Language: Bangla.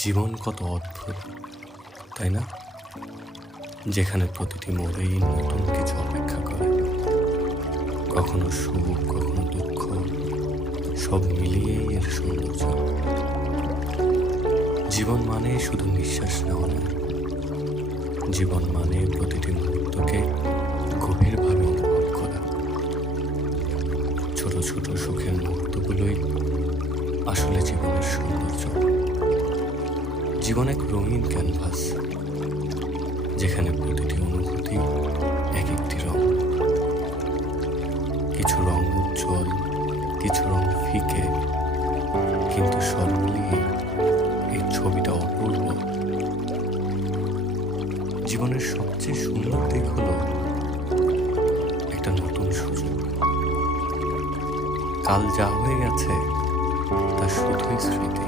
জীবন কত অদ্ভুত, তাই না? যেখানে প্রতিটি মোড়েই নতুন কিছু অপেক্ষা করে, কখনো সুখ, কখনো দুঃখ, সব মিলিয়েই এর সৌন্দর্য। জীবন মানে শুধু নিঃশ্বাস নেওয়া নয়, জীবন মানে প্রতিটি মুহূর্তকে গভীরভাবে অনুভব করা। ছোট ছোট সুখের মুহূর্তগুলোই আসলে জীবনের সৌন্দর্য। জীবন এক রঙিন ক্যানভাস, যেখানে প্রতিটি অনুভূতি এক একটি রং। কিছু রং উজ্জ্বল, কিছু রং ফিকে, কিন্তু সব মিলিয়ে এই ছবিটা অপূর্ব। জীবনের সবচেয়ে সুন্দর দিক হলো একটা নতুন সুযোগ। কাল যা হয়ে গেছে তা শুধুই স্মৃতি।